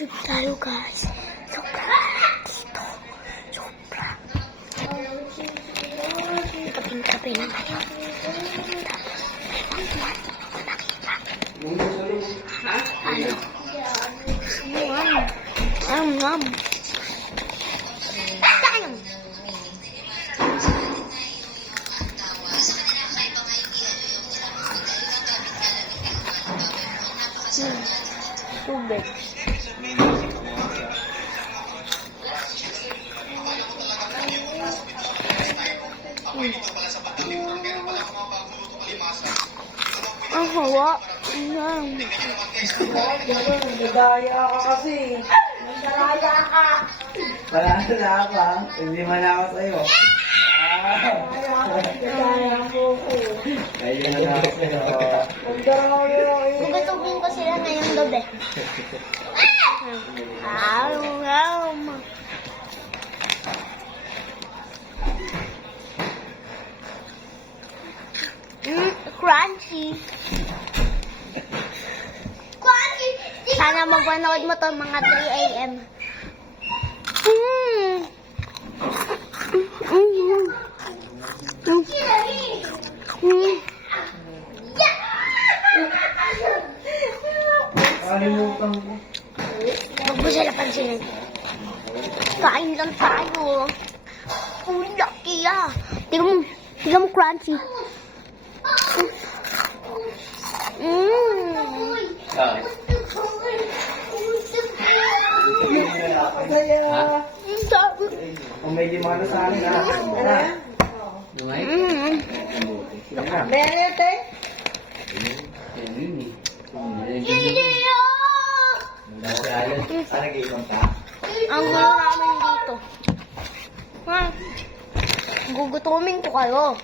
trip tayo, guys. Sobrang dito. Sobrang. Kapin-kapin na tayo. Tapos, nakita. Ha? Ano? Ngam. Tayo! Tubig. Ang hawa. Nagdaya ka kasi. Nagdaya ka. Wala na ako. Hindi man ako sa'yo. Nagdaya ko ko. Ayun na ako sa'yo. Nagdaya. Gugatugin ko sila ngayong gabi. Araw. Crunchy. Sana mapanood mo to mga 3 a.m. Kalimutan ko. Huwag mo sila pansinin. Kain lang tayo. Ang laki ah. Tingnan mo crunchy. Nagdaya. Kung may limano sa akin ha. Meron ito Ang gulo namin dito. Gugutumin ko kayo.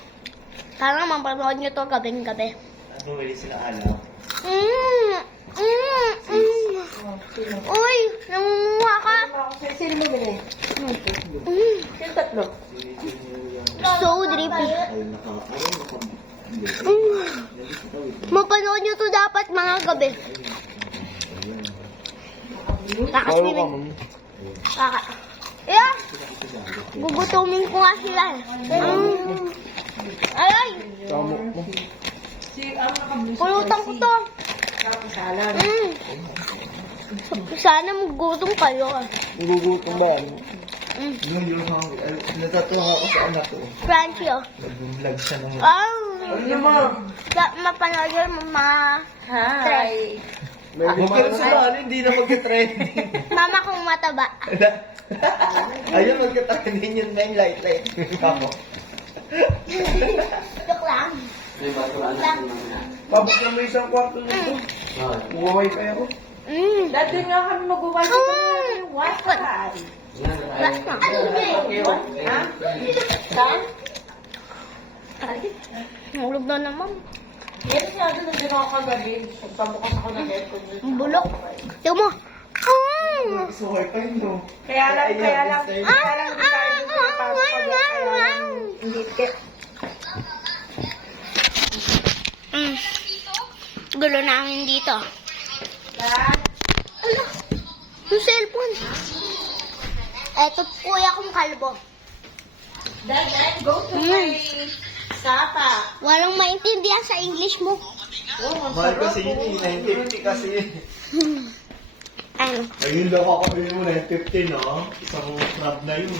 Sana mapanood nyo to gabing-gabi. Bumili sila alaw. Uy, nangunguha ka. Sino mo bilhin? Yung tatlo. So drippy. Mapanood nyo to dapat mga gabi. Kakaswimming. Yeah. Gugutumin ko nga sila. Ay! Pulutan ko to. Sana magutom kayo. Nagugutom ba? Yung natatuwa ako sa anak ko. Crunchy oh. Nag-vlog siya ng... Ano mo? Mapanood yun mga... Hi. Huwag ka rin sumali, hindi na magka-trending. Mama kong mataba. Ayun, magka-trending yun na yung light. Ako. Joke lang. Pabot na mo isang kwarto nito. Uwaway pa ako. Dati nga kami mag-uwag sa yung wifi. Last na. Ha? Saan? Nahulog na naman. Meron siya doon nandun ako kagabi. Nagpabukas ako ng aircon. Ang bulok. Tingnan mo. Suhay pa yun, no? Kaya lang hindi tayo doon pinapasok. Hindi ka. Gulo namin dito. Dad? Ala, yung cellphone. Eto, kuya kong kalbo. Dad, go to my Sapa. Walang maintindihan sa English mo. Mahal kasi yun, 950 kasi. Ano? Ayun lang ako bilhin mo, 950 no? Isang crab na yun.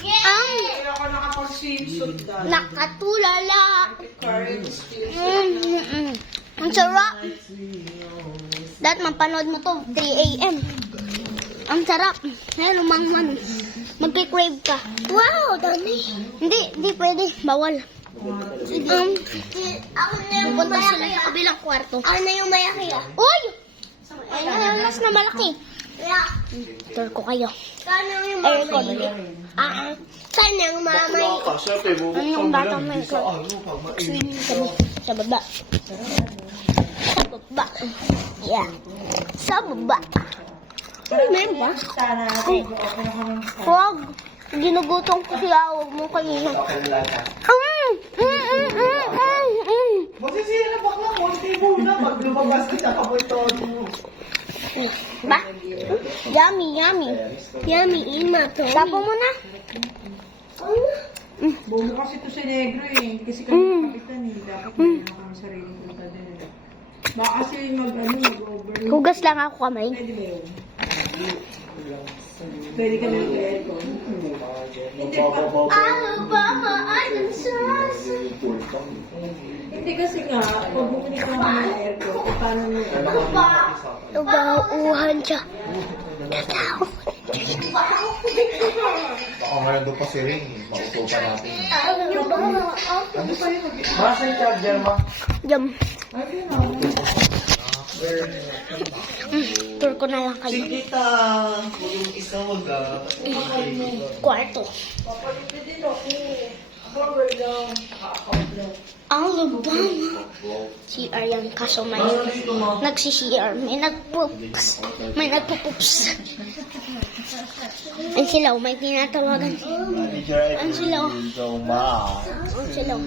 Kaya ako nakapag-swimsuit, Dad. Nakatulala. Current skills. Ang sarap. Dad, mapanood mo to 3 a.m. Ang sarap. Ngayon, lumangman. Magkikrave ka. Wow, dami. Hindi pwede. Bawal. Ako na yung punta sila sa kabilang kwarto. Ako na yung mayaki ah. Uy! Ayun, mas na malaki. Tour ko kayo. Sana yung Aircon. Sana yung mamay. Ano yung batang may aircon? Swing kami sa baba. Sa baba. Yeah. Sa baba. Meron ba? Sana Ay. Huwag. Ginugutom ko siya. Huwag mo kanina. Masisira na bakla, konti muna. Pag lumabas na siya, kapoy todo. Ba? Yummy, yummy. Yummy, Ima. Tapo mo na. Bumo kasi ito si Negro eh. Kasi kami kapitan eh. Dapat meron kami sarili punta din eh. Baka kasi mag-over. Hugas lang ako kamay. Pwede ba yun? Pwede kami mag-aircon. Hindi pa. Alabama, Arkansas. Hindi kasi nga, pag bumili ka ng aircon, paano mo? Nabauhan siya. Baka nga nandun pa si Ring. Maupo pa natin. Alabama, Ano pa yun? Masa yung charger, ma? Jam. Tour ko na lang kayo. Sige ta. Yung isa wag ah. Kwarto. Papalit din ako. Cover lang. Alabama. CR yan. Kaso may nagsi-CR. May nagpoops. May nagpo-poops. Ang silaw. May tinatawagan. Ang silaw. Ang silaw.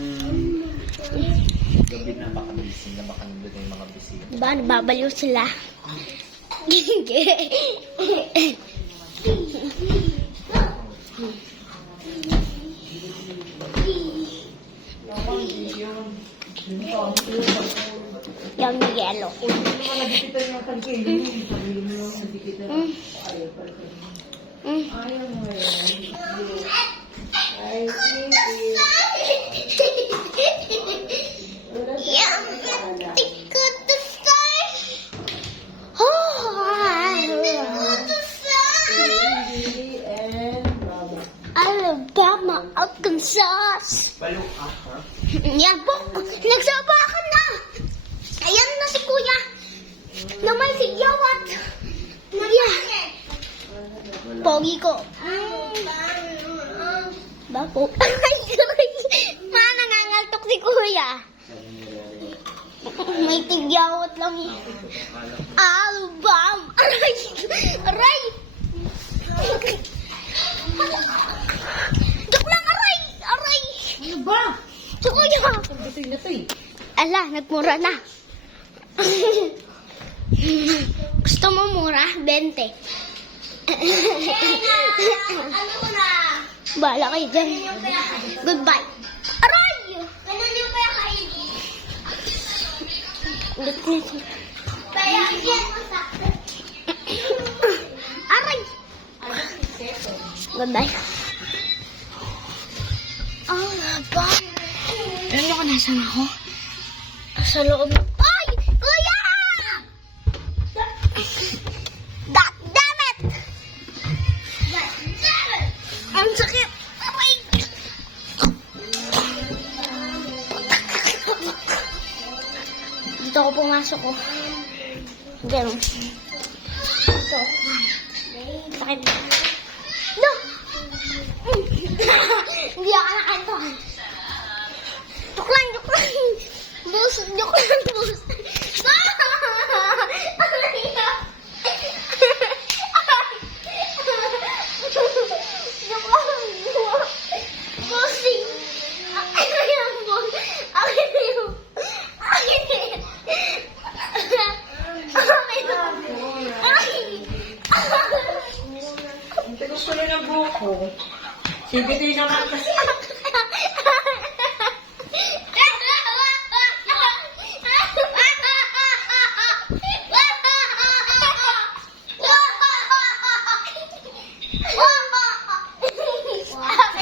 Gabi na baka busy na baka nandun yung mga busy. Diba? Nababaliw sila. Yung yellow. Nagdikitan yung tagkili. Pamili mo yung nagdikitan. Ayaw pala ka. Ayaw mo yun. I think Alabama, Arkansas. Balo ah, ha? Yan po, nagsabakan na. Ayan na si kuya. Na may sigyawat. Yan. Pogi ko. Bako. Ma, nangangaltok si kuya. May tigyawat lang eh. Album. Aray. Aray. Joke lang, aray. Aray. ano ba? Si kuya. Buting na to eh. Ala, nagmura na. Gusto mo mura? 20. Ano mo na? Bahala kayo dyan. Goodbye. Aray! Ganun yung paya kainin. Ulit ko yun. Paya yan mo sa aray! Goodbye. Oh, ba? Alam niyo kung nasan ako? Sa loob. Ay! Kuya! God damn it! God damn it! Ang sakit! Aray! Dito ako pumasok ko. Ganun. Dito. Sakit. No! Hindi ako nakantuhan. Joke lang, joke lang. Bus, joke lang, bus. Joke lang, busing. Akin na yung bus. Akin na yung... Akin na yung... Akin na Ang tagas ko na ng buko. Sibiti naman kasi.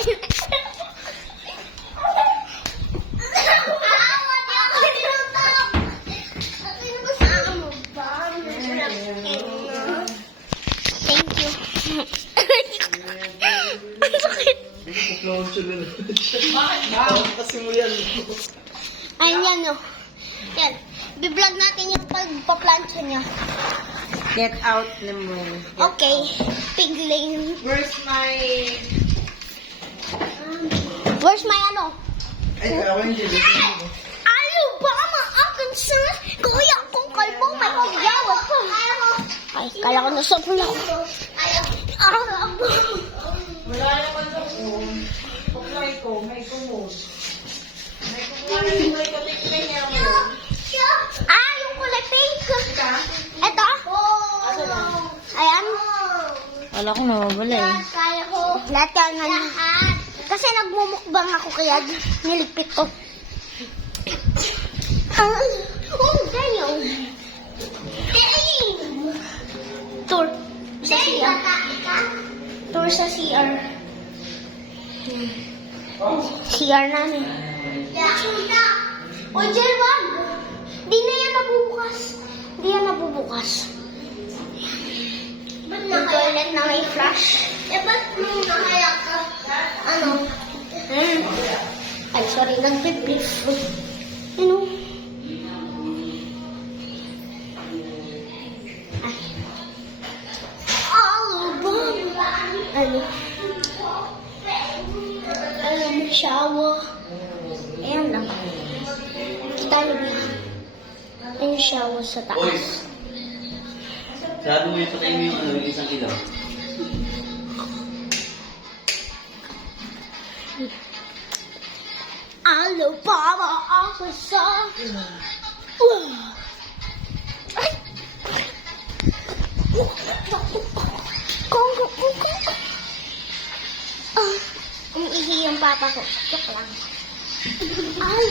Thank you. Ang sakit. Bakit ba? Kasi mo yan. Ayan o. Yan. Biblog natin yung pagpaplansya niya. Get out naman. Okay. Pigling. Where's my... Where's my ano? Ay, kaya ko hindi. Alabama, Arkansas. Kuya, kung kalbo, may pagyawat ko. Ay, kala ko nasa pula ko. Wala naman sa phone. Apply ko, may kumod. May kumod. May katik na niya. Yung kulay pink. Ito. Ayan. Wala ko nawawala eh. Kaya ko. Lahat yan. Kasi nagmumukbang ako kaya nilipit ko. Ganyan. Tour sa CR. Tour sa CR. CR namin. O, Jel, wag. Di na yan nabubukas. Di yan nabubukas. Yung toilet na may flash. Ba't mo nakaya ka? Ano? Ay, sorry, nag-flip. Ano? Ay. Ano? Shower. Ayan lang. Kita niyo ba? Yung shower sa taas. Sarado mo yung patay mo yung isang ilaw. Ano pa ba ako sa... Ay! Konggo. Umiihi yung papa ko. Joke lang. Ay!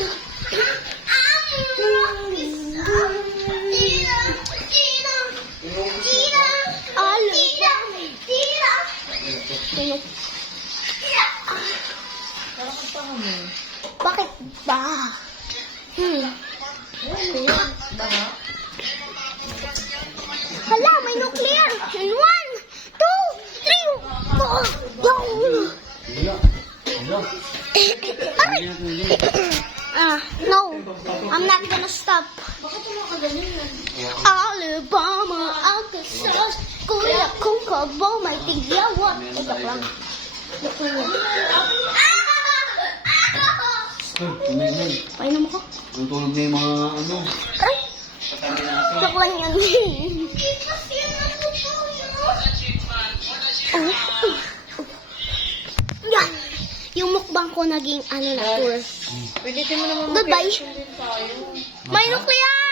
Bakit ba? Hala, may nuclear! In 1, 2, 3, 4, Aray! No, I'm not gonna stop. Alabama, Arkansas, kuya kong kabo, may tigyawan. Joke lang. Joke lang yun. Tumingin. Painom ako. Tutulog na yung mga ano. Ay! Joke lang yun. Yan. Yung mukbang ko naging ano na tour. Pwede mo naman Goodbye. mag-reaction din tayo. May nuclear!